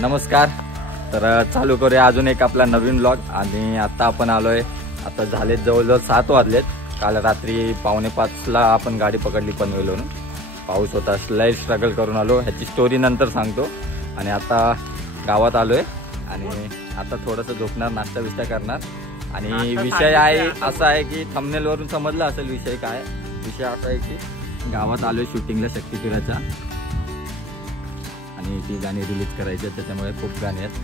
नमस्कार. तर चालू करूया अजून एक आपला नवीन ब्लॉग. आणि आता आपण आलोय, आता झालेत जवळजवळ 7 वाजलेत. काल रात्री 4:45ला आपण गाडी पकडली पनवेलवरून. पाऊस होता, लय स्ट्रगल करून आलो, ह्याची स्टोरी नंतर सांगतो. आणि आता गावात आलोय आणि आता थोडंसं झोपणार, नाश्ता बिस्टा करणार. आणि विषय आहे असा आहे की थंबनेलवरून समजला असेल विषय काय. विषय असा आहे की गावात आलोय शूटिंगला शक्तिपीठाच्या, आणि ती गाणी रिलीज करायची, त्याच्यामुळे खूप गाणी आहेत.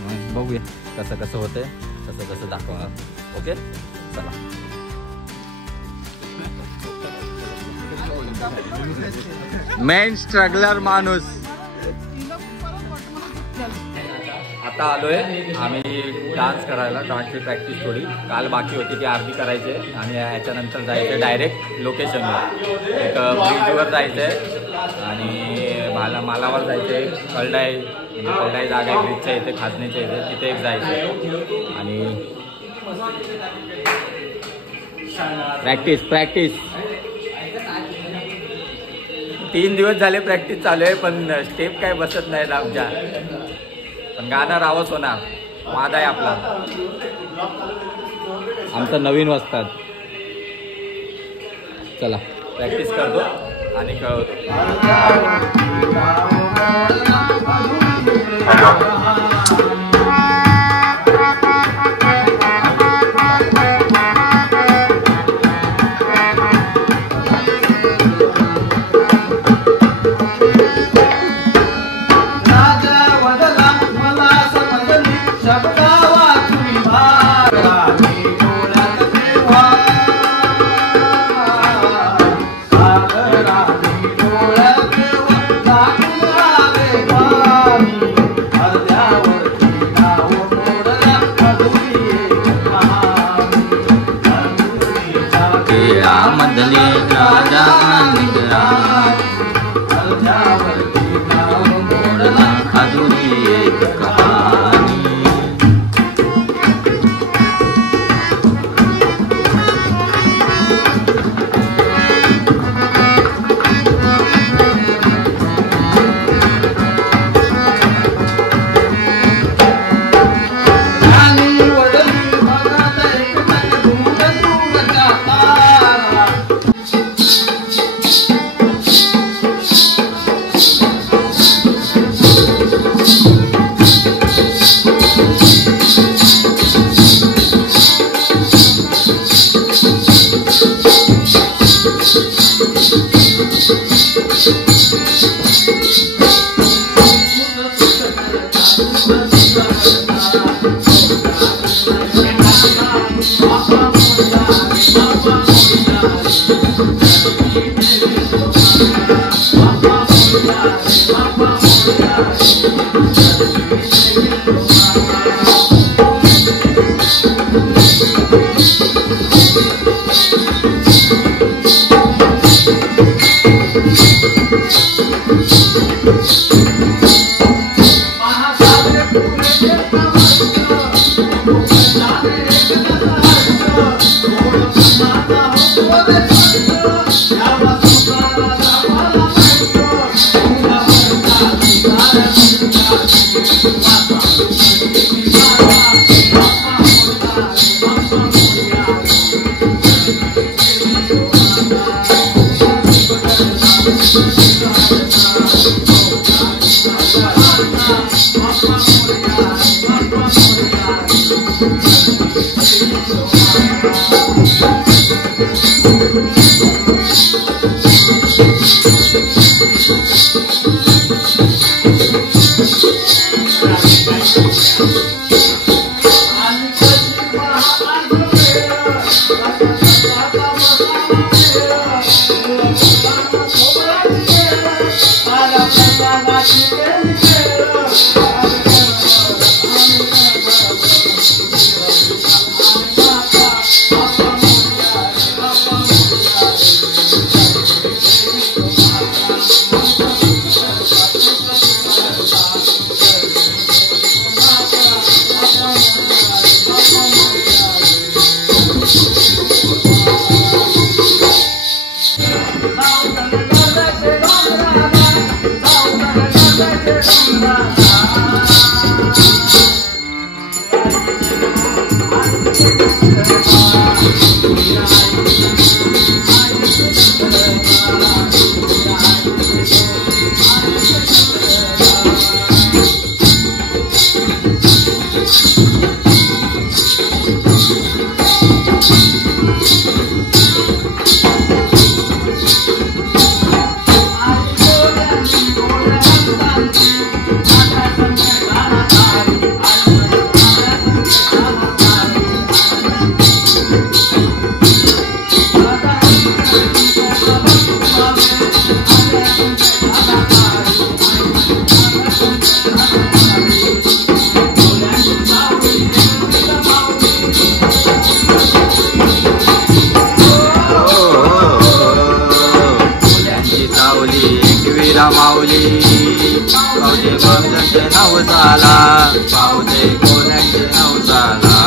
मग बघूया कसं कसं होतंय, कसं कसं दाखवणार. ओके चला. मेन स्ट्रगलर माणूस. आता आलोय आम्ही डान्स करायला. डान्सची प्रॅक्टिस थोडी काल बाकी होती, ती अर्धी करायची आहे. आणि याच्यानंतर जायचं डायरेक्ट लोकेशनवर. एक ब्रिजवर जायचं आहे आणि मालावर जायचं आहे. कळडाई जागा आहे ब्रिजच्या इथे, खाजणीच्या इथे, तिथे एक जायचं आहे. आणि प्रॅक्टिस 3 दिवस झाले प्रॅक्टिस चालू आहे, पण स्टेप काय बसत नाहीत आमच्या. पण गाणं रावच होणार, वाद आहे आपला. आमचं नवीन वाजतात. चला प्रॅक्टिस करतो आणि कळवतो. Bye. माऊली पावते मावळ्यांचे नाव झाला पावते कोल्यांचे नाव झाला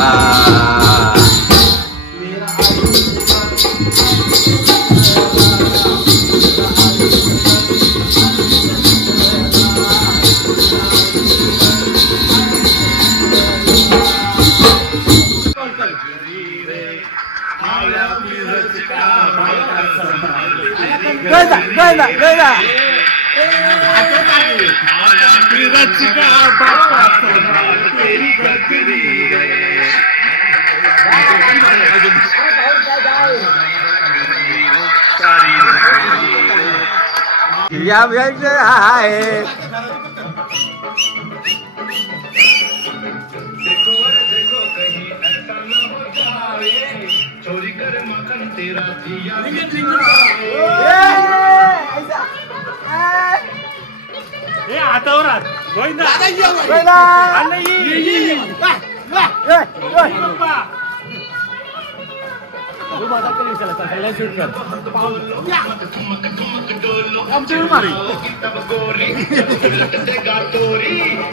या व्यक्त आहे चोरी कर मखन तेरा हातावर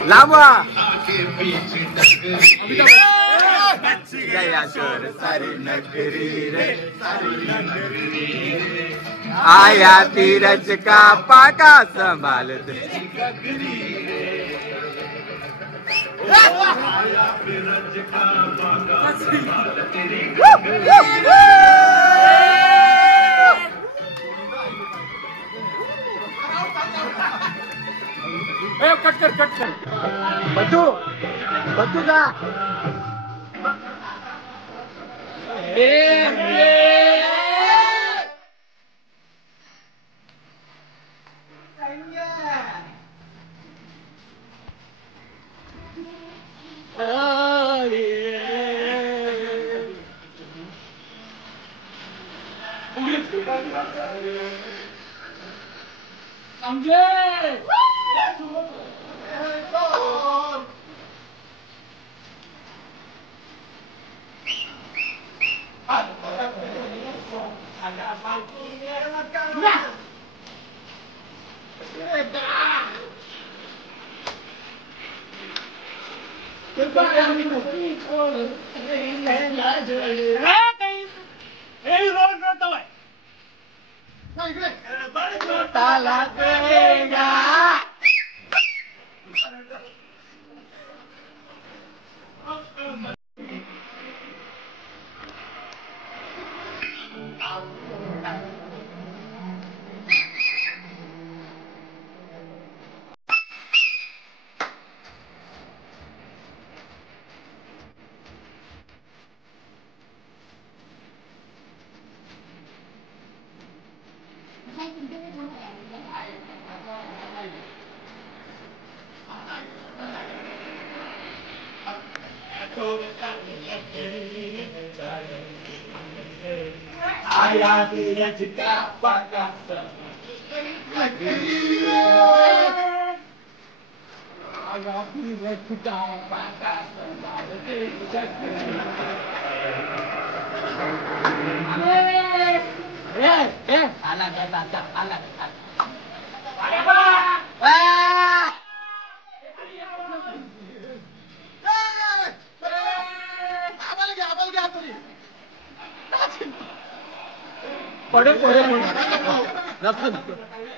लांबा गया कर सारी नगरी रे आया तीरज का पाका संभालते कट कर बच्चू का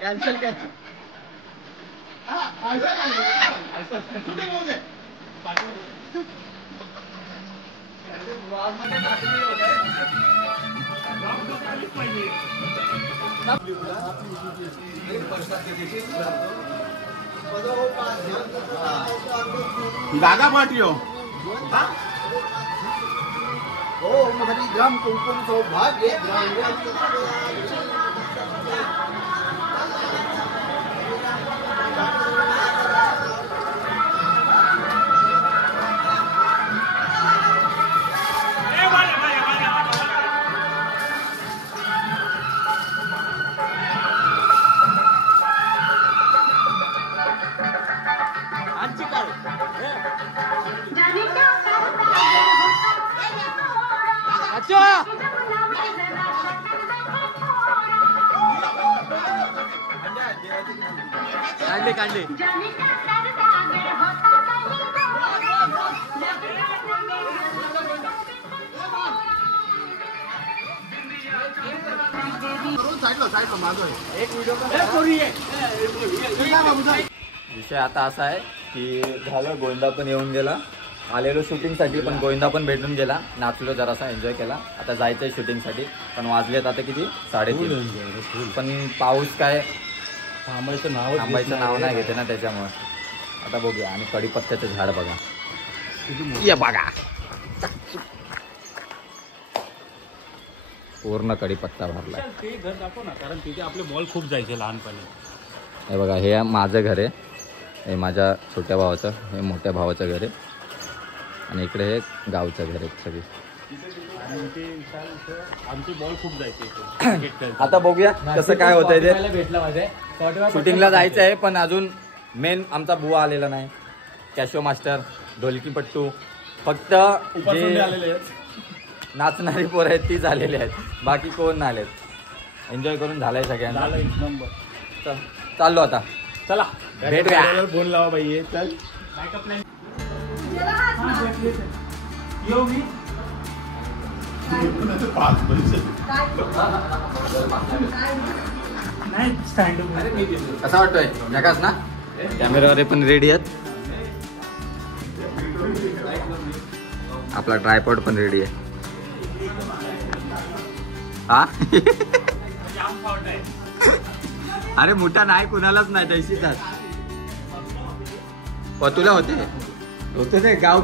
कैंसिल कैंसिल दादा पाटियो ओम हरिग्राम कुंकुम सौभाग्य काढले काढले विषय आता असा आहे की झालं गोविंदा पण येऊन गेला आलेलो शूटिंगसाठी पण गोविंदा पण भेटून गेला नाचलो जरासा एन्जॉय केला आता जायचंय शूटिंगसाठी पण वाजलेत आता किती 3:30 पण पाऊस काय थांबायचं नाव नाही घेते ना त्याच्यामुळे आता बघूया आणि कढीपत्त्याचं झाड बघा ये बघा पूर्ण कढीपत्ता भरला घर दाखव ना कारण तिथे आपले बॉल खूप जायचे लहानपणी हे बघा हे माझं घर आहे हे माझ्या छोट्या भावाचं हे मोठ्या भावाचं घर आहे आणि इकडे हे गावचं घर आहे सगळी आमचे बॉल खूप जायचे आता बघूया कसं काय होतंय ते भेटलं माझे शूटिंगला जायचं आहे पण अजून मेन आमचा बुवा आलेला नाही कॅशो मास्टर ढोलकीपट्टू फक्त जे नाचणारी पोरं आहेत तीच आलेली आहेत बाकी कोण नाही आलेत एन्जॉय करून झालाय सगळ्यांना चाललो आता चला भेटूया फोन लावा बाई चल कसा वाटतोय जगाच ना कॅमेरावर पण रेडी आहेत आपला ट्रायपॉड पण रेडी आहे हा अरे मोठा नाही कुणालाच नाही तशीच पतुला होते ते गाव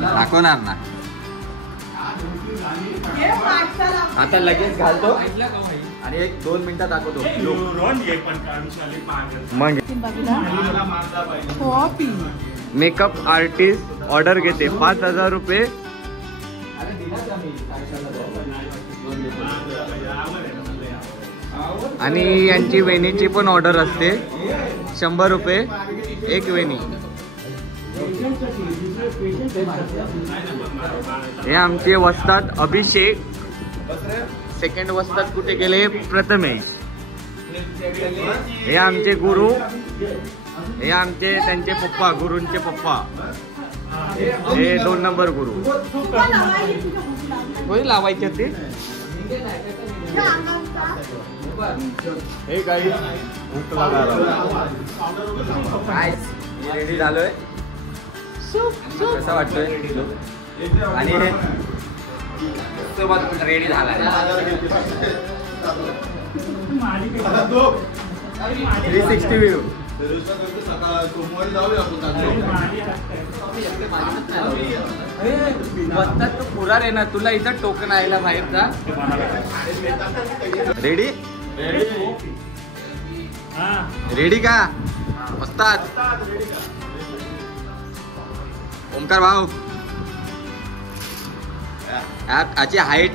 दाखवणार ना आता लगेच घालतो आणि 1-2 मिनिटात दाखवतो मग मेकअप आर्टिस्ट ऑर्डर घेते 5,000 रुपये आणि यांची वेणीची पण ऑर्डर असते 100 रुपये एक वेणी हे आमचे वस्ताद अभिषेक सेकंड वस्ताद कुठे गेले प्रथमेश हे आमचे गुरु हे आमचे त्यांचे पप्पा गुरूंचे पप्पा हे 2 नंबर गुरु होईल लावायचे ते हे काही रेडी झालोय कसा वाटतोय आणि सोबत रेडी झालाय 360 व्ह्यू तो पुरा रे ना तुला इथं टोकन आयला बाहेरचा रेडी रेडी का वस्ताद ओमकार भाऊ याची हाईट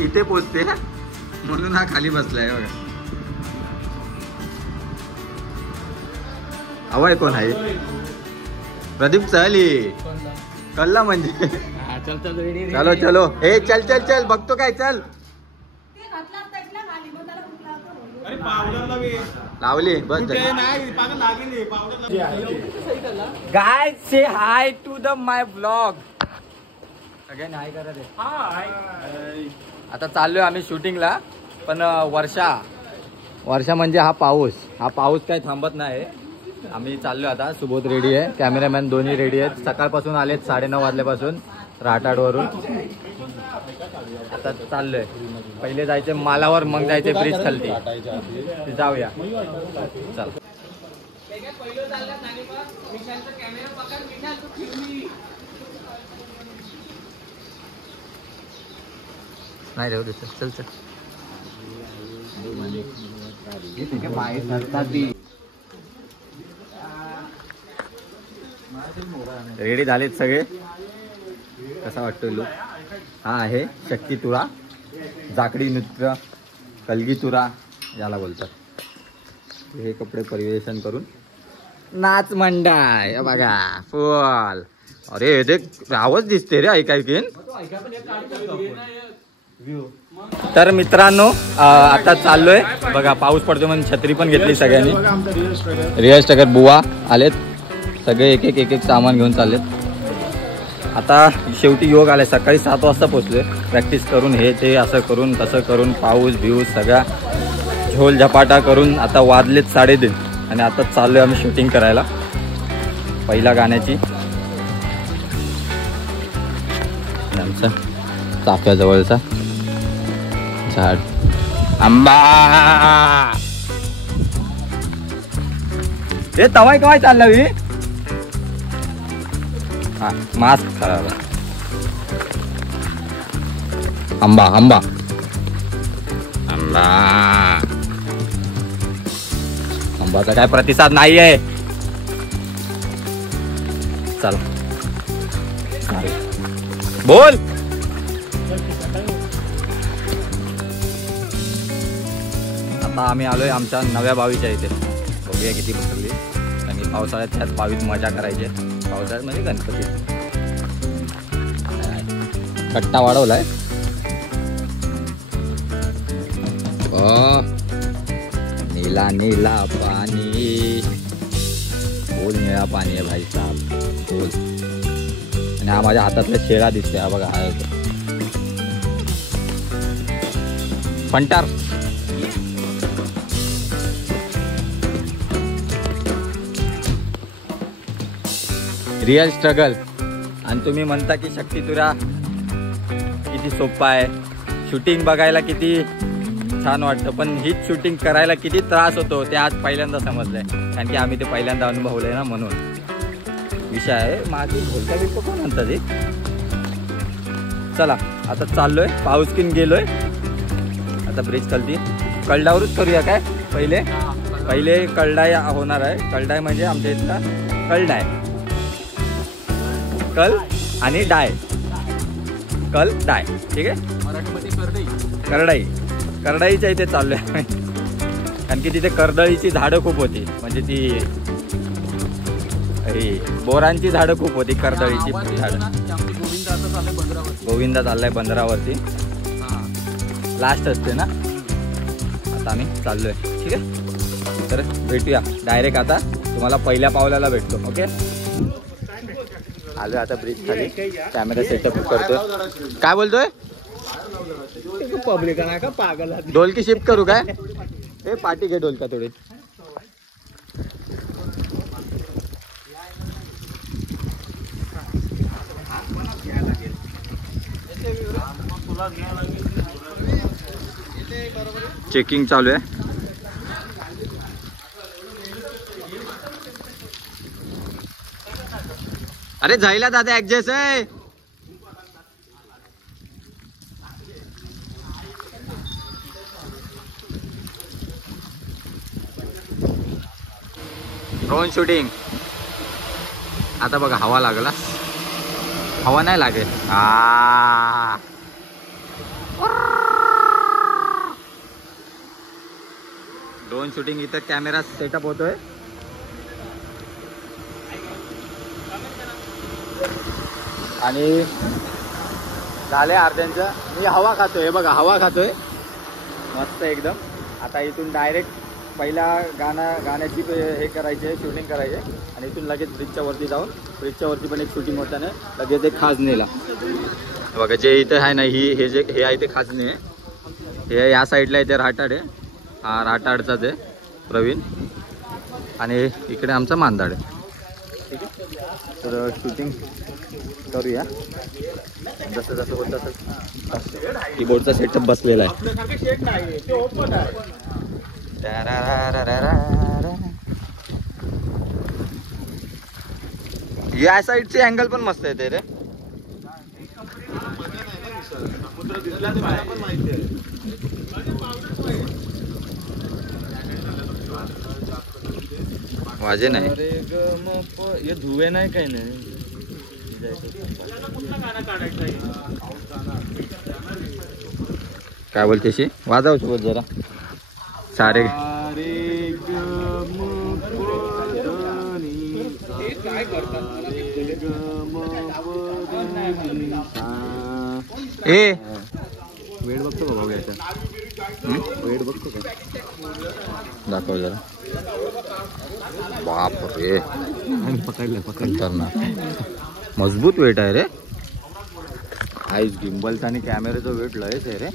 इथे पोचते म्हणून हा खाली बसलाय बघा हवाय कोण आहे प्रदीप चली कल्ला म्हणजे चलो चलो हे चल चल चल बघतो काय चल लावली बस गाय से हाय टू द माय ब्लॉग सगळ्यांनी हाय करा ते आता चाललोय आम्ही शूटिंगला पण वर्षा म्हणजे हा पाऊस काही थांबत नाही आम्ही चाललोय आता सुबोध रेडी आहे कॅमेरामॅन दोन्ही रेडी आहेत सकाळपासून आलेत 9:30 वाजल्यापासून राटाडवरून आता चाललोय पहिले जायचे मालावर मग जायचे ब्रिज खालती जाऊया चल नाही राहू दे चल चल रेडी झालेत सगळे कसा वाटतोय लुक हा आहे शक्ती तुरा जाकडी नृत्य कलगी तुरा याला बोलतात हे कपडे परिवेशन करून नाच मंडळ बघा फुल. अरे हे देख आवाज दिसते रे ऐकायकीन. तर मित्रांनो आता चाललोय बघा, पाऊस पडतो म्हणून छत्री पण घेतली सगळ्यांनी. रिअल स्ट्रगर बुवा आलेत सगळे, एक एक सामान घेऊन चाललेत. आता शेवटी योग आलाय. सकाळी 7 वाजता पोहोचलोय. प्रॅक्टिस करून हे ते असं करून तसं करून पाऊस भिऊस सगळा झोल झपाटा करून आता वाजलेत 3:30 आणि आता चाललोय आम्ही शूटिंग करायला पहिल्या गाण्याची. आमचा चाफ्याजवळचा झाड आंबा. हे तवाय कवाय चालला हा मास्क खराब. आंबा आंबा आंबा. आंबाचा काय प्रतिसाद नाही आहे. चला बोल. आता आम्ही आलोय आमच्या नव्या बावीच्या इथे. बघूया किती बसली. आणि पावसाळ्यात त्यात बावीत मजा करायची. पावसाळ्यात म्हणजे गणपती. कट्टा वाढवलाय. नीला नीला पाणी. बोल निळा पाणी आहे भाई साहब बोल. आणि हा माझ्या हातातल्या शेळा दिसते. हा बघा हा फंटार. Real struggle. आणि तुम्ही म्हणता की शक्ती तुरा किती सोपा आहे. शूटिंग बघायला किती छान वाटतं, पण हीच शूटिंग करायला किती त्रास होतो ते आज पहिल्यांदा समजलंय. कारण की आम्ही ते पहिल्यांदा अनुभवलंय ना, म्हणून विषय आहे. माझी भोलता बिलतो कोण म्हणतात ते. चला आता चाललोय. पाऊस किन गेलोय. आता ब्रिज खालती कलडावरच करूया काय. पहिले कलडाय होणार आहे. कलडाय म्हणजे आमच्या इथला कलडाय. कल आणि डाय. कल डाय ठीक आहे. मराठीमध्ये करडाई. करडाईच्या इथे चाललोय कारण की तिथे कर्दळीची झाडं खूप होती. म्हणजे ती बोरांची झाडं खूप होती. कर्दळीची झाडं. गोविंदा चाललाय बंदरावरती. लास्ट असते ना. आता आम्ही चाललोय ठीक आहे. तर भेटूया डायरेक्ट. आता तुम्हाला पहिल्या पावलाला भेटतो. ओके आलो आता ब्रिज खाली. कॅमेरा सेटअप करतोय. काय बोलतोय पब्लिक का पागल. ढोलकी शिफ्ट करू काय. हे पाठी घे ढोलका थोडी. चेकिंग चालू आहे. अरे जायला दादा ऍडजस्ट आहे. Drone shooting. आता बघा हवा लागला. हवा नाही लागेल. ड्रोन शूटिंग इथं कॅमेरा सेटअप होतोय. आणि झाले अर्ध्यांचं. मी हवा खातोय बघा. हवा खातोय मस्त एकदम. आता इथून डायरेक्ट पहिला गाण्याची हे करायचे शूटिंग करायचे. आणि इथून लगेच ब्रिजच्या वरती जाऊन ब्रिजच्या वरती पण एक शूटिंग होताना लगेच एक खाजणीला बघा. जे इथे आहे ना हे जे हे आहे ते खाजणी आहे. हे या साईडला इथे राटाड आहे. हा राटाडचाच आहे प्रवीण. आणि इकडे आमचा मांदाड आहे. ठीक आहे. तर शूटिंग करूया. जसं जसं होतं तसं कीबोर्डचा सेटअप बसलेला आहे. या साईडचे अँगल पण मस्त येते रे. वाजे नाही. हे धुवे नाही काही नाही. काय बोलतेशी वाजव सोबत जरा. सारे ए वेळ बघतो का भाऊ याचा? वेळ बघतो का? दाखव जरा. बाप रे, पकडलं खतरनाक मजबूत वेट आहे रे. आईस गिम्बलचा आणि कॅमेराचा वेट लयच आहे रे,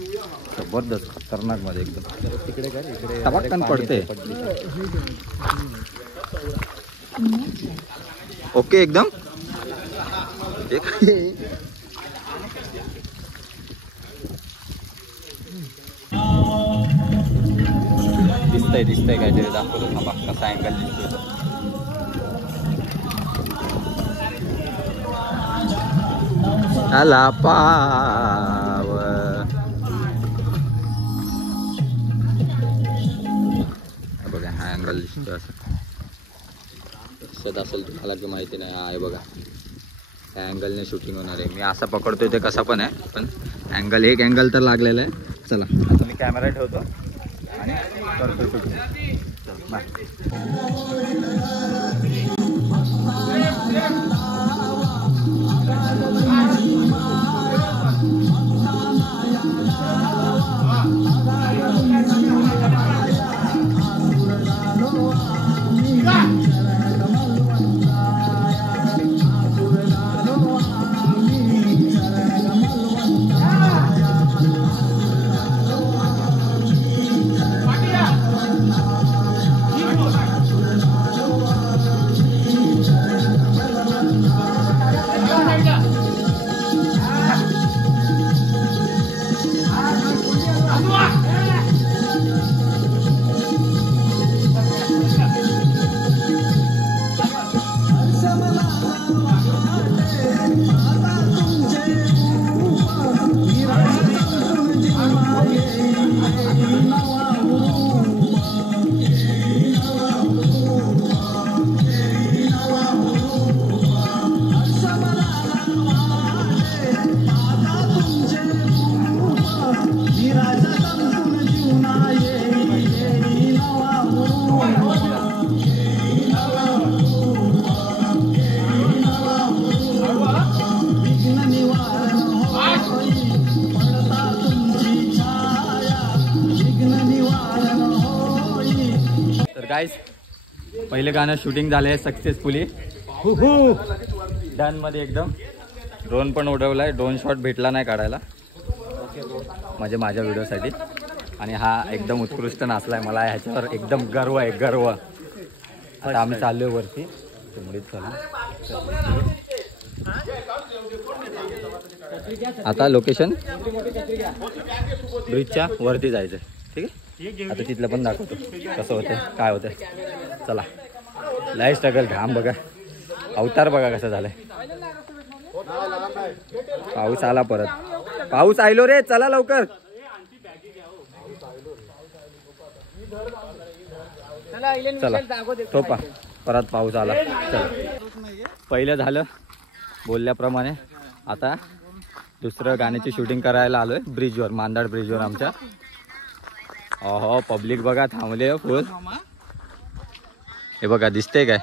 जबरदस्त खतरनाक मध्ये एकदम. तिकडे काय इकडे टपकन पडते. ओके एकदम. दिसतंय काहीतरी, दाखवतो थांबा कसा अँगल दिसतोय तो. आला पाव बघा, हा अँगल दिसतोय असं. दिसत असेल तुम्हाला की माहिती नाही. हा आहे बघा, त्या अँगलने शूटिंग होणार आहे. मी असा पकडतोय ते कसा पण आहे, पण अँगल एक अँगल तर लागलेला आहे. चला आता मी कॅमेरा ठेवतो आणि करतो शूटिंग. बाय. गाइस, पहिले गाणं शूटिंग झालंय सक्सेसफुली. डन मध्ये एकदम. ड्रोन पण उडवलाय. ड्रोन शॉट भेटला नाही काढायला, म्हणजे माझ्या व्हिडिओसाठी. आणि हा एकदम उत्कृष्ट नाचलाय. मला ह्याच्यावर एकदम गर्व आहे, गर्व. आता आम्ही चाललोय वरती. आता लोकेशन ब्रिजच्या वरती जायचंय. ठीक आहे, आता तिथलं पण दाखवतो कसं होतंय, काय होतंय. चला. Life struggle. घाम बघा, अवतार बघा कसं झालंय. पाऊस आला परत. पाऊस आयलो रे, चला लवकर. चला थोपा, परत पाऊस आला. चला, पहिलं झालं बोलल्याप्रमाणे. आता दुसरं गाण्याची शूटिंग करायला आलोय ब्रिजवर, मांदाड ब्रिजवर आमच्या. हो, पब्लिक बघा थांबले फुल. हे बघा दिसतंय काय.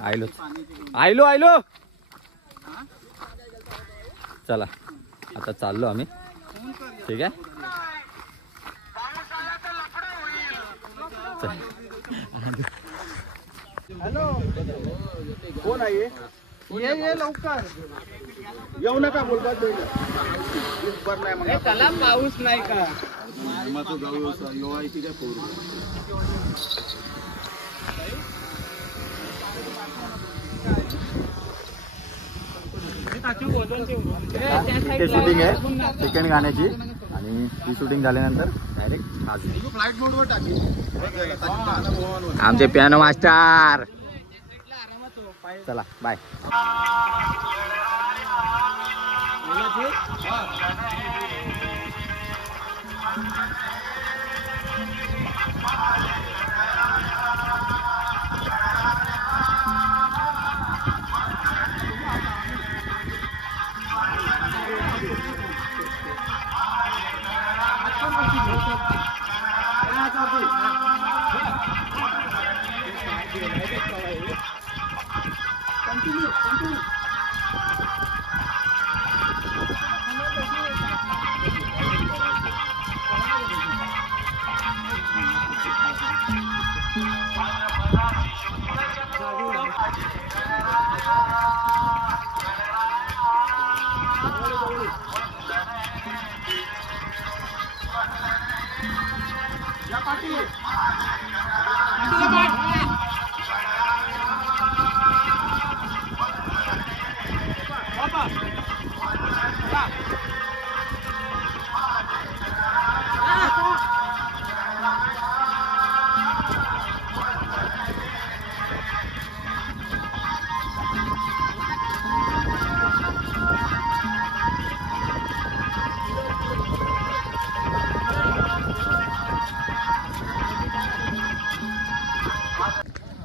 आयलो आयलो आयलो. चला आता चाललो आम्ही. ठीक आहे. हॅलो, कोण आहे? ये लवकर. येऊ नका बोलतात. त्याला पाऊस नाही का? शूटिंग आहे सेकंड गाण्याची, आणि ही शूटिंग झाल्यानंतर डायरेक्ट आज फ्लाईट मोडवर टाकली. आमचे पियानो मास्टर. चला बाय. या पाठी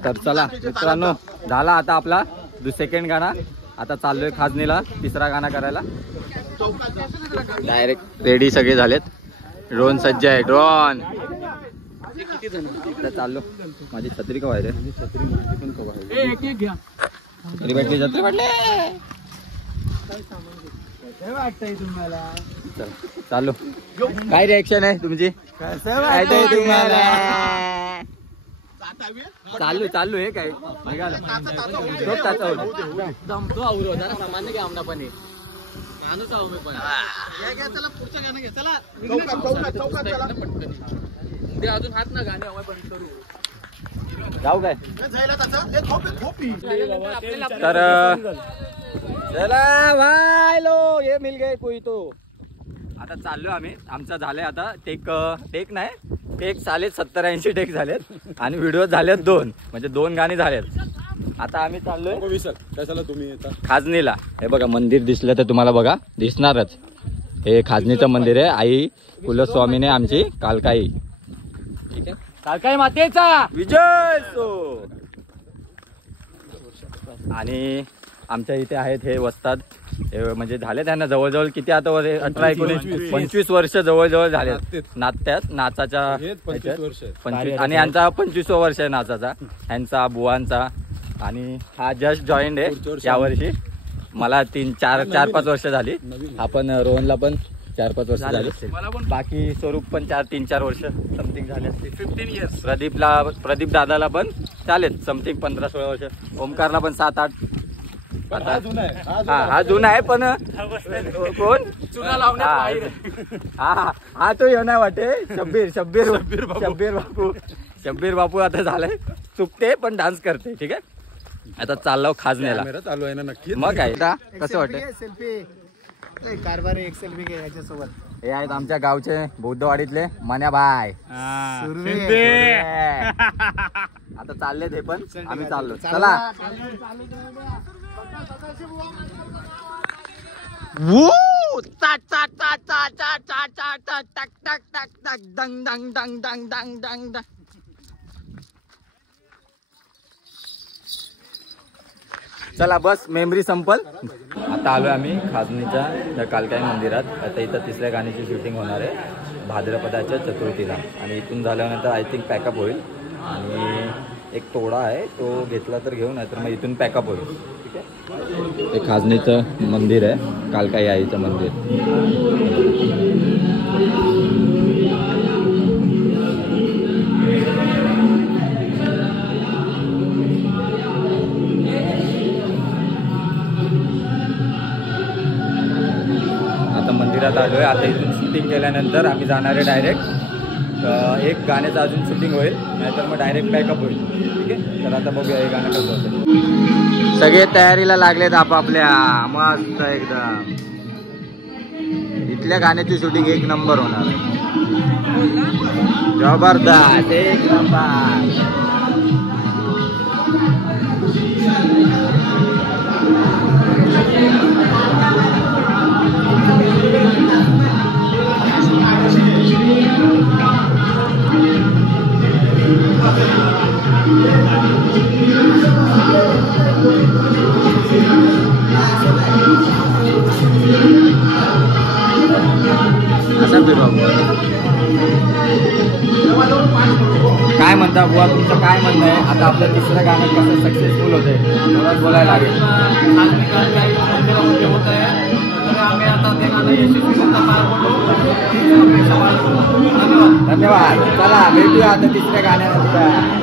तर चला मित्रांनो, झाला आता आपला सेकंड गाणा. आता चाललोय खाजनीला तिसरा गाणा करायला. डायरेक्ट रेडी सगळे झालेत. ड्रोन सज्ज आहे. ड्रोन चाललो. माझी छत्री कवा आहे रे? छत्री माझी पण कवा आहे. छत्री भेटली. छत्री भेटले. वाटतंय तुम्हाला? चाललो. काय रिएक्शन आहे तुमची? काय तुम्हाला? चालू चालू हे काय निघालं. जमतो आवरो जरा सामान्य घ्या आमना पण गाणंच आहो मी पण. चला पुढचं गाणं घे. चला ते अजून हात ना गाणे हवं बंद करू. जाऊ काय तर चला भाई लो ये मिल गए कोई तो. आता चाललो आम्ही. आमचा झालंय आता टेक नाही टेक 70-80 टेक झालेत आणि व्हिडिओ झालेत 2 म्हणजे 2 गाणी झालेत. आता आम्ही चाललोय कशाला तुम्ही येता खाजनीला. हे बघा मंदिर दिसलं तर तुम्हाला बघा दिसणारच. हे खाजनीचं मंदिर आहे. आई कुलस्वामीने आमची कालकाई. ठीक आहे. कालकाई मातेचा विजय सो. आणि आमच्या इथे आहेत हे वस्ताद. म्हणजे झाले त्यांना जवळजवळ किती आता 18-19-25 वर्ष जवळजवळ झाले नात्यात नाचाच्या. 25 आणि यांचा 25वा वर्ष आहे नाचाचा ह्यांचा बुवांचा. आणि हा जस्ट जॉईंड आहे यावर्षी. मला 4-5 वर्ष झाली. आपण रोहनला पण 4-5 वर्ष झाली. बाकी स्वरूप पण 3-4 वर्ष समथिंग झाले असते. 15 इयर्स. प्रदीप दादाला पण चालेल समथिंग 15-16 वर्ष. ओमकारला पण 7-8. हा जुना आहे पण कोण चुना लावण्यात. हा तो येणार वाटे. शब्बीर बापू आता झालाय. चुकते पण डान्स करते. ठीक आहे. आता चाललो खाजण्याला. चालू आहे ना नक्की. मग काय कसं वाटतं? सेल्फी कारभार एक सेल्फी घे याच्यासोबत. हे आहेत आमच्या गावचे बौद्धवाडीतले मन्याबाई. आता चालले ते पण आम्ही चाललो. चला चला बस मेमरी संपल. आता आलोय आम्ही खाजनीच्या कालकाई मंदिरात. आता इथं तिसऱ्या गाण्याची शूटिंग होणार आहे भाद्रपदाच्या चतुर्थीला. आणि इथून झाल्यानंतर आय थिंक पॅकअप होईल. आणि एक तोडा आहे तो घेतला तर घेऊन आहे तर मग इथून पॅकअप होईल. ठीक आहे. ते खाजनीचं मंदिर आहे कालकाई आईचं मंदिर. आता मंदिरात आलोय. आता इथून शूटिंग केल्यानंतर आम्ही जाणार आहे डायरेक्ट. एक गाण्याचं अजून शूटिंग होईल नाहीतर मग डायरेक्ट पॅकअप होईल. ठीक आहे. तर आता बघूया हे गाणं कसं होतं. सगळे तयारीला लागलेत आपापल्या. मस्त एकदम. इथल्या गाण्याची शूटिंग 1 नंबर होणार. जबरदस्त 1 नंबर. काय म्हणता बुवा, तुमचं काय म्हणणं आहे? आता आपलं तिसरं गाणं कसं सक्सेसफुल होतंय थोडंच बोलायला लागेल. मंदिरामध्ये होत आहे तर आम्ही आता ते गाणं यशस्वीरित्या पार पडलो. धन्यवाद. धन्यवाद. चला भेटूया आता तिसऱ्या गाण्यानंतर.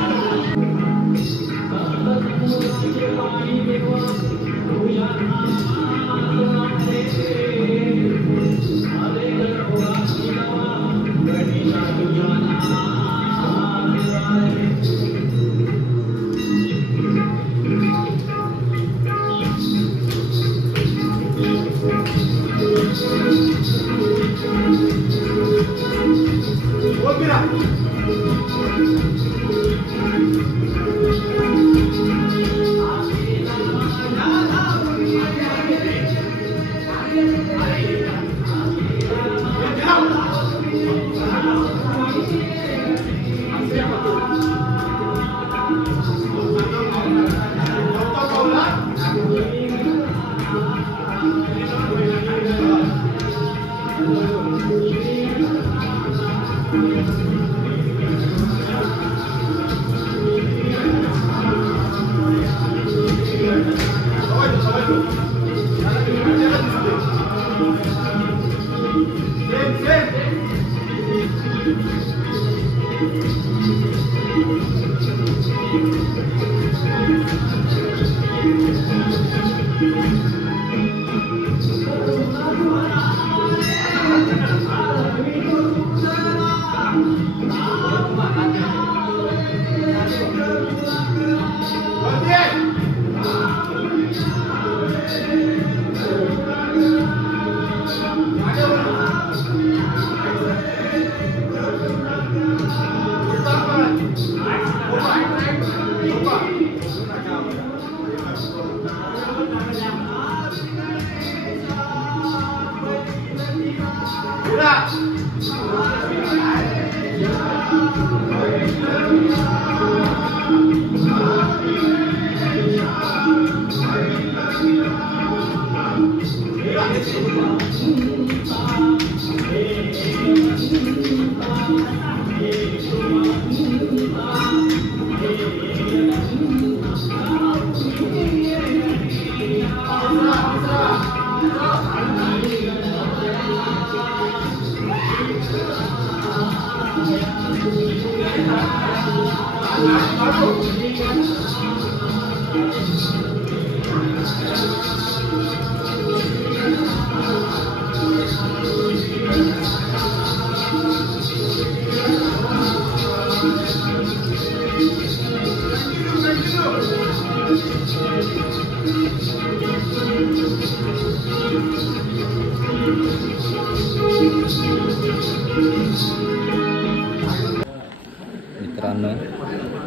मित्रांनो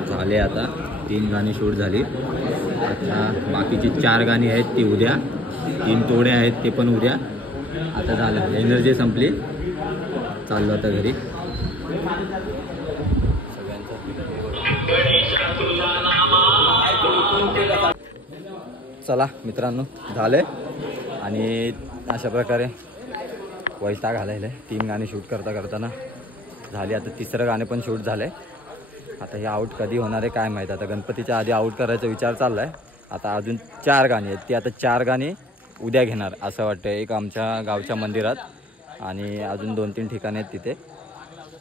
झाले आता 3 गाणी शूट झाली. आता बाकीची 4 गाणी आहेत ती उद्या, 3 तोडे आहेत ते पण उद्या. आता झालं, एनर्जी संपली, चाललो आता घरी. चला मित्रांनो झाले आणि अशा प्रकारे वैताग आलेला आहे 3 गाणी शूट करताना झाली. आता तिसरं गाणं पण शूट झालं आहे. आता हे आऊट कधी होणार आहे काय माहीत. आता गणपतीच्या आधी आऊट करायचा विचार चालला आहे. आता अजून 4 गाणी आहेत ती आता 4 गाणी उद्या घेणार असं वाटतं. एक आमच्या गावच्या मंदिरात आणि अजून 2-3 ठिकाणी आहेत तिथे.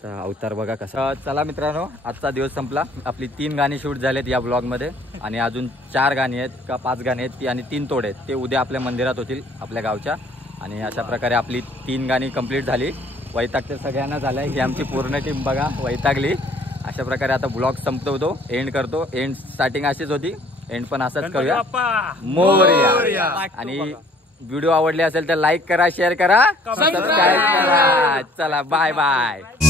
तर अवतार बघा कसा. चला मित्रांनो आजचा दिवस संपला. आपली 3 गाणी शूट झालेत या ब्लॉगमध्ये आणि अजून 4 गाणी आहेत का 5 गाणी आहेत ती आणि 3 तोडे आहेत ते उद्या आपल्या मंदिरात होतील आपल्या गावच्या. आणि अशा प्रकारे आपली 3 गाणी कंप्लीट झाली. वैताग तर सगळ्यांना झालं आहे. ही आमची पूर्ण टीम बघा वैतागली. अशा प्रकारे आता ब्लॉग संपवतो, एंड करतो. एंड स्टार्टिंग अशीच होती, एंड पण असंच करूया. मोरया. आणि व्हिडिओ आवडले असेल तर लाईक करा, शेअर करा, सबस्क्राईब करा. चला बाय बाय.